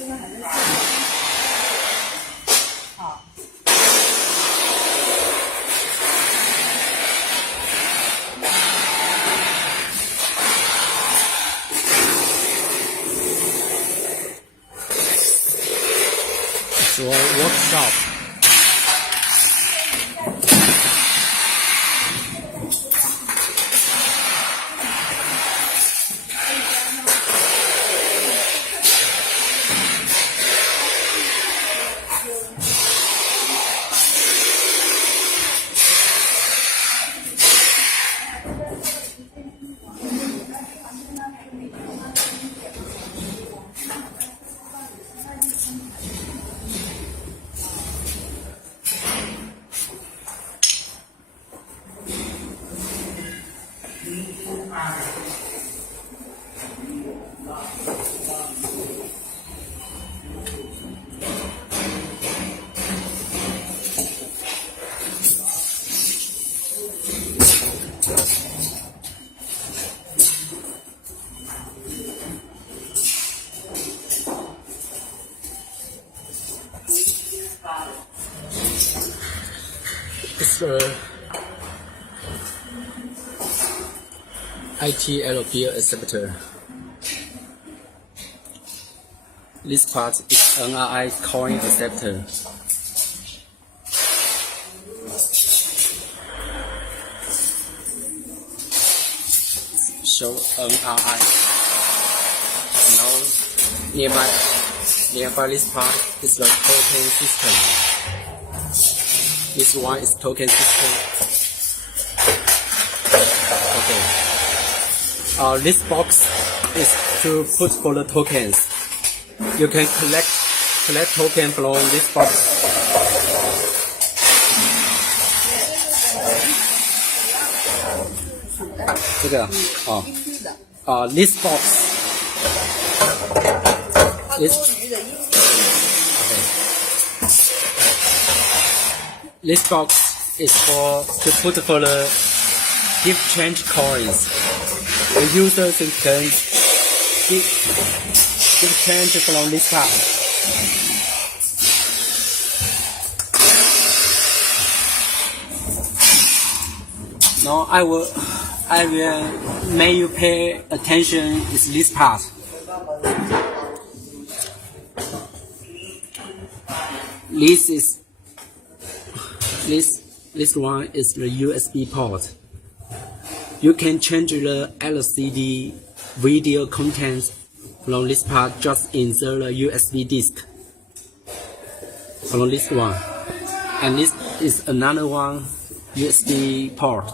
好。It's a workshop. It's a ITL beer acceptor. This part is NRI coin acceptor. Show NRI. Now nearby this part is the token system. This one is token system. Okay. This box is to put for the tokens. You can collect token from this box. This box. This box is to put for the gift change coins. The users can give change from this part. Now I will make you pay attention is this part. This one is the USB port. You can change the LCD video content from this part. Just insert the USB disk from this one, and this is another one USB port.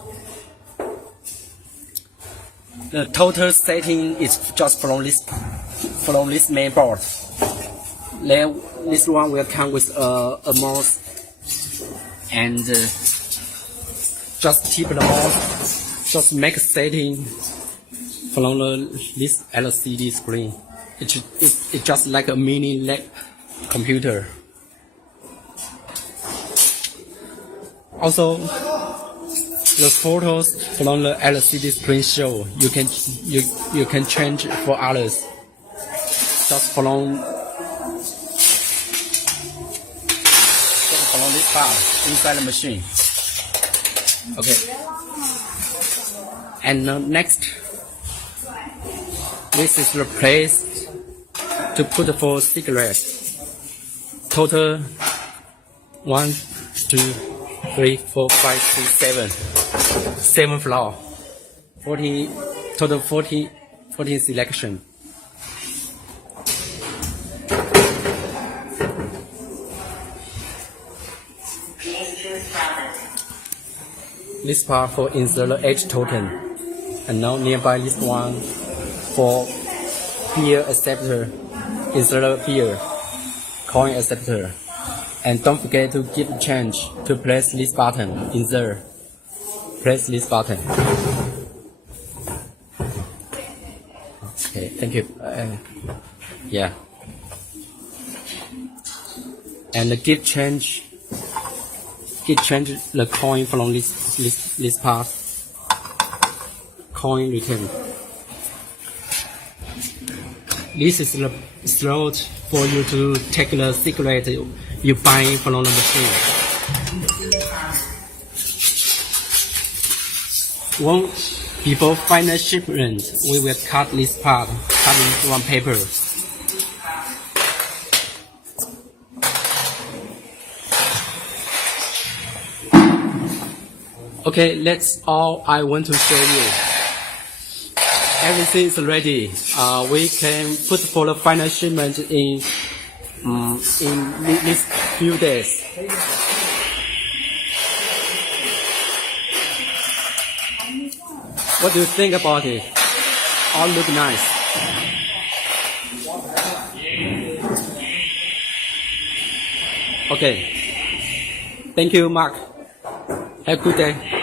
The total setting is just from this main board. Then this one will come with a mouse and just tip the mouse. Just make a setting from this LCD screen. It's just like a mini computer. Also, the photos from the LCD screen show you can change for others. Just from this part inside the machine. Okay. And next, this is the place to put for cigarettes. Total 1, 2, 3, 4, 5, 6, 7. 7 floor. 40 total 40 selection. This part for insert the H token, and now nearby this one for beer acceptor, insert the beer coin acceptor, and don't forget to give change to press this button. Insert, press this button. Okay, thank you. Yeah, and give change the coin from this part. Coin return. This is the slot for you to take the cigarette you buy from the machine. Before final shipment, we will cut this part, cut into one paper. Okay, that's all I want to show you. Everything is ready. We can put for the final shipment in these few days. What do you think about it? All look nice. Okay. Thank you, Mark. Have a good day.